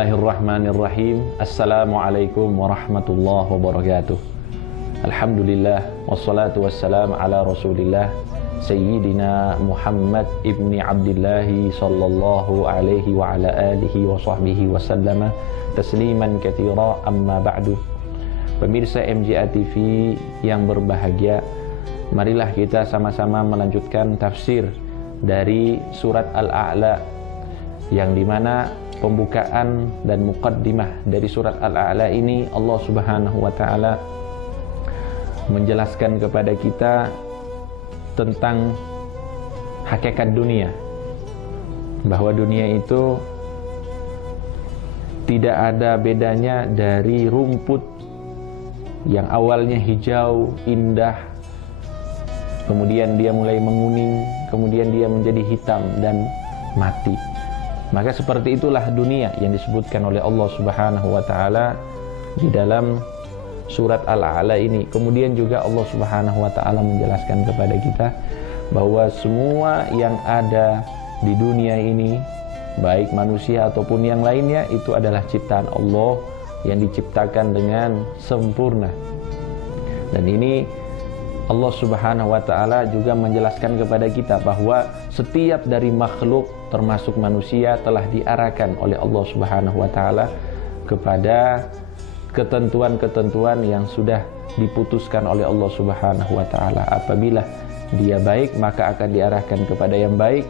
Bismillahirrahmanirrahim. Assalamualaikum warahmatullahi wabarakatuh. Alhamdulillah wassalatu wassalamu ala Rasulillah Sayyidina Muhammad ibni Abdillahi sallallahu alaihi wa ala alihi wa sahbihi wa sallama tasliman katsira, amma ba'du. Pemirsa MJA TV yang berbahagia, marilah kita sama-sama melanjutkan tafsir dari surat Al-A'la, yang dimana pembukaan dan muqaddimah dari surat Al-A'la ini Allah Subhanahu wa ta'ala menjelaskan kepada kita tentang hakikat dunia, bahwa dunia itu tidak ada bedanya dari rumput yang awalnya hijau, indah, kemudian dia mulai menguning, kemudian dia menjadi hitam dan mati. Maka seperti itulah dunia yang disebutkan oleh Allah Subhanahu wa ta'ala di dalam surat Al-A'la ini. Kemudian juga Allah Subhanahu wa ta'ala menjelaskan kepada kita bahwa semua yang ada di dunia ini, baik manusia ataupun yang lainnya, itu adalah ciptaan Allah yang diciptakan dengan sempurna. Dan ini Allah Subhanahu wa ta'ala juga menjelaskan kepada kita bahwa setiap dari makhluk termasuk manusia telah diarahkan oleh Allah Subhanahu wa ta'ala kepada ketentuan-ketentuan yang sudah diputuskan oleh Allah Subhanahu wa ta'ala. Apabila dia baik, maka akan diarahkan kepada yang baik,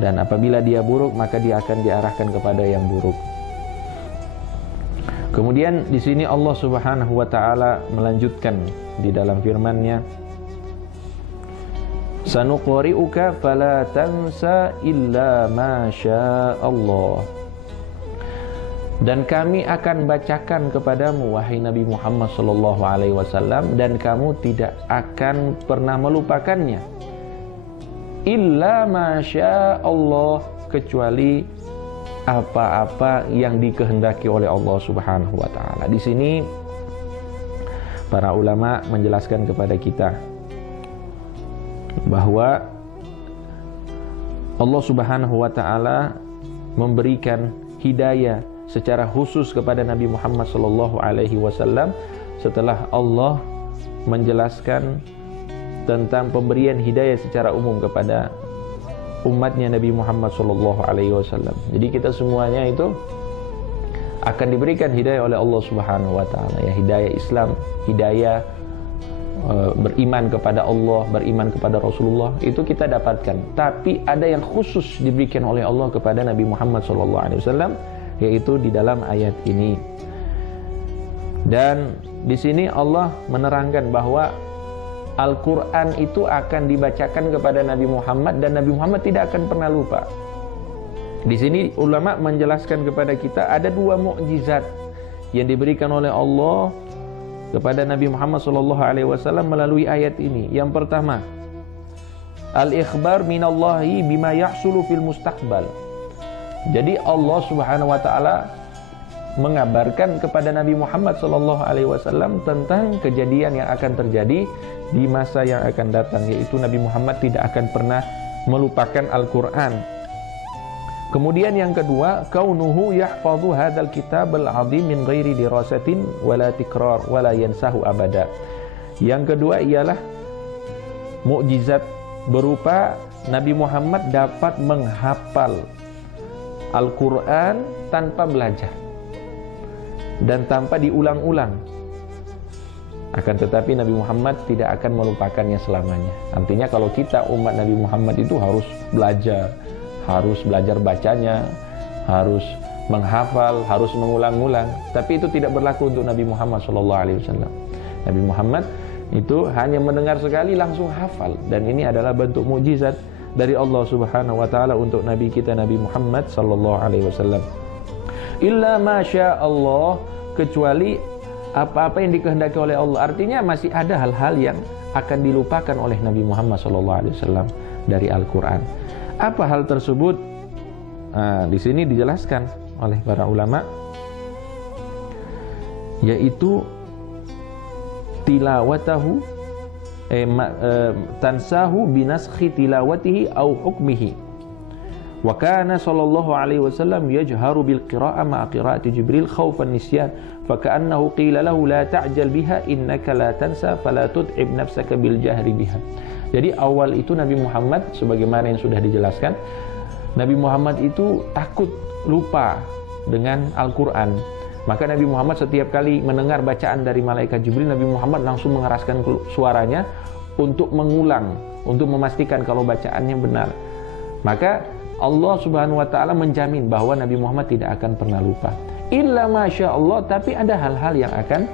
dan apabila dia buruk, maka dia akan diarahkan kepada yang buruk. Kemudian di sini Allah Subhanahu wa ta'ala melanjutkan di dalam firman-Nya, sanuqri'uka fala tansa illa ma syaa Allah. Dan kami akan bacakan kepadamu, wahai Nabi Muhammad sallallahu alaihi wasallam, dan kamu tidak akan pernah melupakannya, illa ma syaa Allah, kecuali apa-apa yang dikehendaki oleh Allah Subhanahu wa ta'ala. Di sini para ulama menjelaskan kepada kita bahwa Allah Subhanahu wa ta'ala memberikan hidayah secara khusus kepada Nabi Muhammad sallallahu alaihi wasallam setelah Allah menjelaskan tentang pemberian hidayah secara umum kepada umatnya Nabi Muhammad sallallahu alaihi wasallam. Jadi kita semuanya itu akan diberikan hidayah oleh Allah Subhanahu wa taala, ya, hidayah Islam, hidayah beriman kepada Allah, beriman kepada Rasulullah, itu kita dapatkan. Tapi ada yang khusus diberikan oleh Allah kepada Nabi Muhammad sallallahu alaihi wasallam, yaitu di dalam ayat ini. Dan di sini Allah menerangkan bahwa Al-Quran itu akan dibacakan kepada Nabi Muhammad, dan Nabi Muhammad tidak akan pernah lupa. Di sini ulama menjelaskan kepada kita ada dua mukjizat yang diberikan oleh Allah kepada Nabi Muhammad SAW melalui ayat ini. Yang pertama, al-ikhbar minallahi bima yahsulu fil mustaqbal. Jadi Allah Subhanahu wa ta'ala mengabarkan kepada Nabi Muhammad SAW tentang kejadian yang akan terjadi di masa yang akan datang, yaitu Nabi Muhammad tidak akan pernah melupakan Al-Quran. Kemudian yang kedua, kaunuhu yahfadhu hadzal kitab al-azim min ghairi dirasatin wala tikrar wala yansahu abada. Yang kedua ialah mukjizat berupa Nabi Muhammad dapat menghafal Al-Quran tanpa belajar dan tanpa diulang-ulang. Akan tetapi Nabi Muhammad tidak akan melupakannya selamanya. Artinya kalau kita umat Nabi Muhammad itu harus belajar bacanya, harus menghafal, harus mengulang-ulang. Tapi itu tidak berlaku untuk Nabi Muhammad SAW. Nabi Muhammad itu hanya mendengar sekali langsung hafal, dan ini adalah bentuk mukjizat dari Allah Subhanahu wa ta'ala untuk Nabi kita Nabi Muhammad SAW. Illa ma syaa Allah, kecuali apa-apa yang dikehendaki oleh Allah. Artinya masih ada hal-hal yang akan dilupakan oleh Nabi Muhammad SAW dari Al-Quran. Apa hal tersebut? Di sini dijelaskan oleh para ulama, yaitu tilawatahu tansahu binaskhi tilawatihi au hukmihi Wa kana sallallahu alaihi wasallam yajharu bil qira'ah ma'a qira'ati Jibril khaufan nisyan fa ka'annahu qila lahu la ta'jal biha innaka la tansa fala tut'ib nafsaka bil jahri biha. Jadi awal itu Nabi Muhammad sebagaimana yang sudah dijelaskan, Nabi Muhammad itu takut lupa dengan Al-Qur'an. Maka Nabi Muhammad setiap kali mendengar bacaan dari malaikat Jibril, Nabi Muhammad langsung mengeraskan suaranya untuk mengulang, untuk memastikan kalau bacaannya benar. Maka Allah Subhanahu wa taala menjamin bahwa Nabi Muhammad tidak akan pernah lupa. Illa masya Allah, tapi ada hal-hal yang akan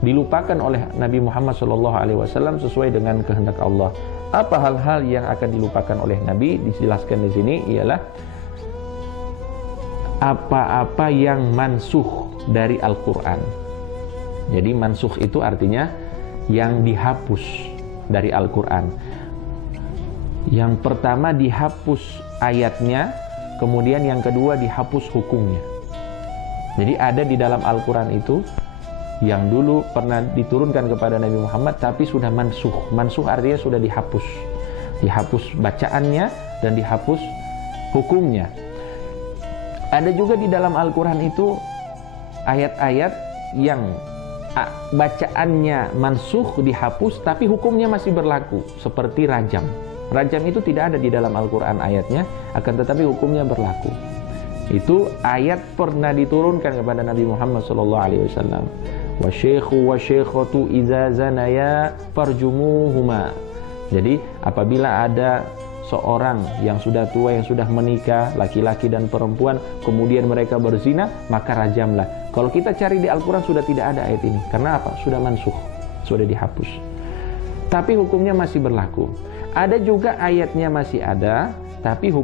dilupakan oleh Nabi Muhammad SAW sesuai dengan kehendak Allah. Apa hal-hal yang akan dilupakan oleh Nabi? Dijelaskan di sini ialah apa-apa yang mansuh dari Al-Quran. Jadi mansuh itu artinya yang dihapus dari Al-Quran. Yang pertama dihapus ayatnya, kemudian yang kedua dihapus hukumnya. Jadi ada di dalam Al-Quran itu yang dulu pernah diturunkan kepada Nabi Muhammad tapi sudah mansuh. Mansuh artinya sudah dihapus. Dihapus bacaannya dan dihapus hukumnya. Ada juga di dalam Al-Quran itu ayat-ayat yang bacaannya mansuh, dihapus, tapi hukumnya masih berlaku, seperti rajam. Rajam itu tidak ada di dalam Al-Quran ayatnya, akan tetapi hukumnya berlaku. Itu ayat pernah diturunkan kepada Nabi Muhammad SAW. Wa syekhu wa syekhatu idza zanaya farjumuhuma. Jadi apabila ada seorang yang sudah tua, yang sudah menikah, laki-laki dan perempuan, kemudian mereka berzina, maka rajamlah. Kalau kita cari di Al-Quran sudah tidak ada ayat ini. Karena apa? Sudah mansuh, sudah dihapus. Tapi hukumnya masih berlaku. Ada juga ayatnya masih ada, tapi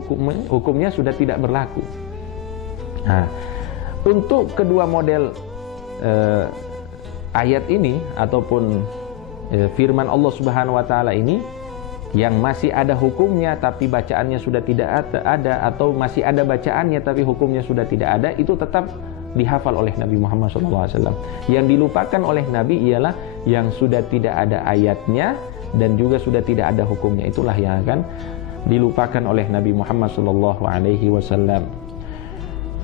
hukumnya sudah tidak berlaku. Nah, untuk kedua model ayat ini ataupun firman Allah Subhanahu wa taala ini yang masih ada hukumnya tapi bacaannya sudah tidak ada, atau masih ada bacaannya tapi hukumnya sudah tidak ada, itu tetap dihafal oleh Nabi Muhammad SAW. Yang dilupakan oleh Nabi ialah yang sudah tidak ada ayatnya dan juga sudah tidak ada hukumnya. Itulah yang akan dilupakan oleh Nabi Muhammad SAW.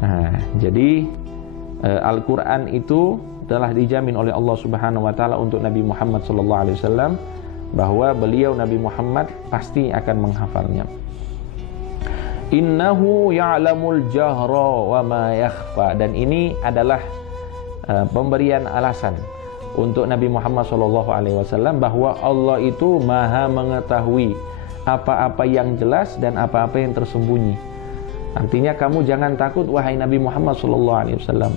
Nah, jadi Al-Quran itu telah dijamin oleh Allah Subhanahu wa taala untuk Nabi Muhammad SAW bahwa beliau Nabi Muhammad pasti akan menghafalnya. Innahu ya'lamul jahra wa ma yakhfa. Dan ini adalah pemberian alasan untuk Nabi Muhammad SAW bahwa Allah itu maha mengetahui apa-apa yang jelas dan apa-apa yang tersembunyi. Artinya kamu jangan takut wahai Nabi Muhammad SAW.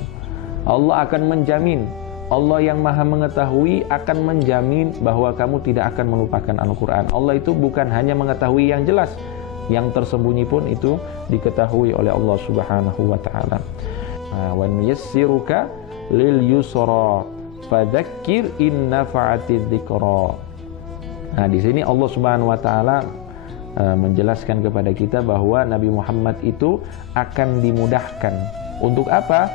Allah akan menjamin, Allah yang maha mengetahui akan menjamin bahwa kamu tidak akan melupakan Al-Quran. Allah itu bukan hanya mengetahui yang jelas, yang tersembunyi pun itu diketahui oleh Allah Subhanahu wa taala. Wa nuyassiruka lil yusra fadzakir in nafa'atidz dzikra. Nah, di sini Allah Subhanahu wa taala menjelaskan kepada kita bahwa Nabi Muhammad itu akan dimudahkan. Untuk apa?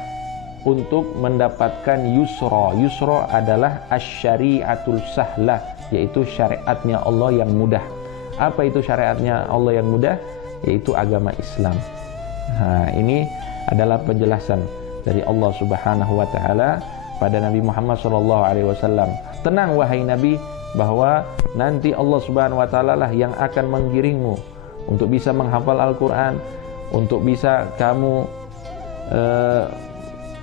Untuk mendapatkan yusra. Yusra adalah asy-syari'atul sahlah, yaitu syariatnya Allah yang mudah. Apa itu syariatnya Allah yang mudah? Yaitu agama Islam. Nah, ini adalah penjelasan dari Allah Subhanahu wa taala pada Nabi Muhammad SAW. Tenang wahai Nabi, bahwa nanti Allah Subhanahu wa taala lah yang akan menggiringmu untuk bisa menghafal Al-Quran, untuk bisa kamu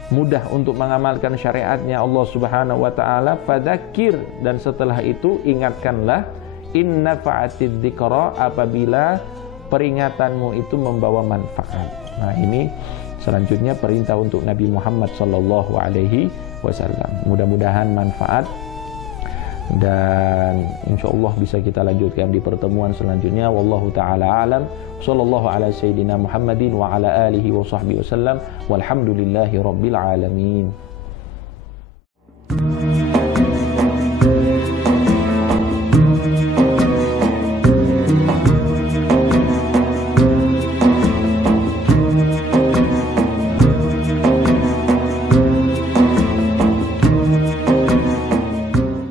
mudah untuk mengamalkan syariatnya Allah Subhanahu wa taala. Fadzakir, dan setelah itu ingatkanlah, in nafa'atidz dzikra, apabila peringatanmu itu membawa manfaat. Nah, ini selanjutnya perintah untuk Nabi Muhammad sallallahu alaihi wasallam. Mudah-mudahan manfaat, dan insyaallah bisa kita lanjutkan di pertemuan selanjutnya. Wallahu taala alam. Sallallahu ala sayyidina Muhammadin wa ala alihi wa sahbihi wasallam. Walhamdulillahi rabbil alamin.